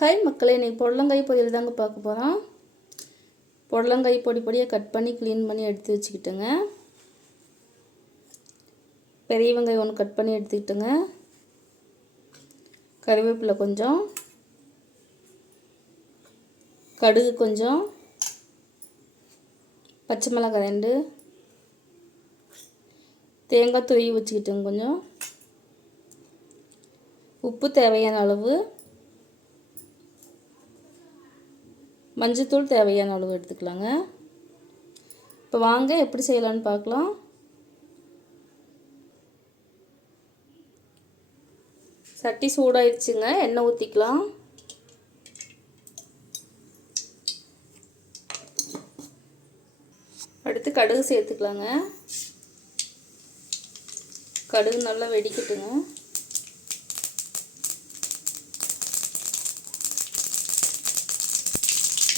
Hi மக்களே இன்றைக்கி புடலங்காய் பொரியல் தாங்க பார்க்க போகிறோம் புடலங்காய் பொடி பொடியாக கட் பண்ணி க்ளீன் பண்ணி எடுத்து வச்சுக்கிட்டேங்க. பெரிய வெங்காயம் ஒன்று கட் பண்ணி எடுத்துக்கிட்டுங்க. கருவேப்பிலை கொஞ்சம். கடுகு கொஞ்சம். பச்சை மிளகாய் ரெண்டு. தேங்காய் துருவி வச்சுக்கிட்டேங்க கொஞ்சம். உப்பு தேவையான அளவு. மஞ்சத்தூள் தேவையான அளவு எடுத்துக்கலாங்க. இப்போ வாங்க எப்படி செய்யலான்னு பார்க்கலாம். சட்டி சூடாயிடுச்சுங்க எண்ணெய் ஊற்றிக்கலாம் அடுத்து கடுகு சேர்த்துக்கலாங்க. கடுகு நல்லா வெடிக்கட்டுங்க.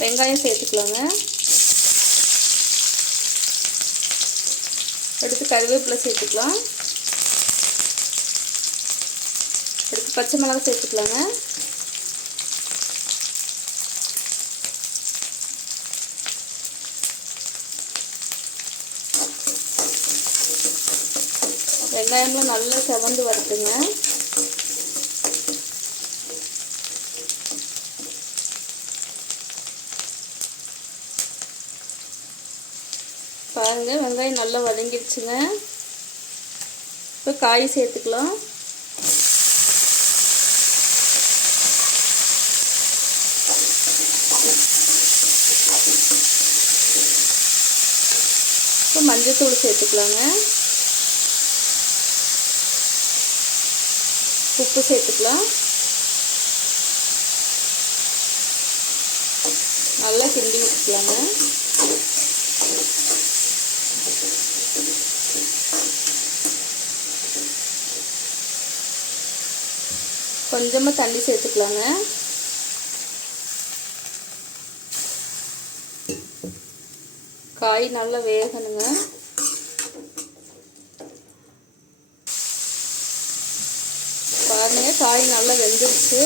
வெங்காயம் சேர்த்துக்கலாங்க. அடுத்து கருவேப்பிலை சேர்த்துக்கலாம். அடுத்து பச்சை மிளகாய் சேர்த்துக்கலாங்க. வெங்காயம்லாம் நல்லா செவந்து வரட்டுங்க பாருங்கள் வெங்காயம் நல்லா வதங்கிடுச்சுங்க. இப்போ காய் சேர்த்துக்கலாம். இப்போ மஞ்சத்தூள் சேர்த்துக்கலாங்க. உப்பு சேர்த்துக்கலாம். நல்லா கிண்டி விட்டுக்கலாங்க. கொஞ்சமாக தண்ணி சேர்த்துக்கலாங்க. காய் நல்லா வேகணுங்க. பாருங்க காய் நல்லா வெந்துருச்சு.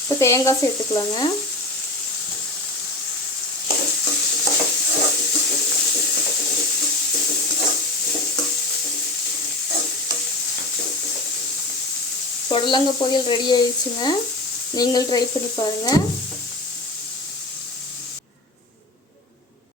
இப்போ தேங்காய் சேர்த்துக்கலாங்க. புடலங்க பொரியல் ரெடி ஆயிடுச்சுங்க. நீங்கள் ட்ரை பண்ணி பாருங்கள்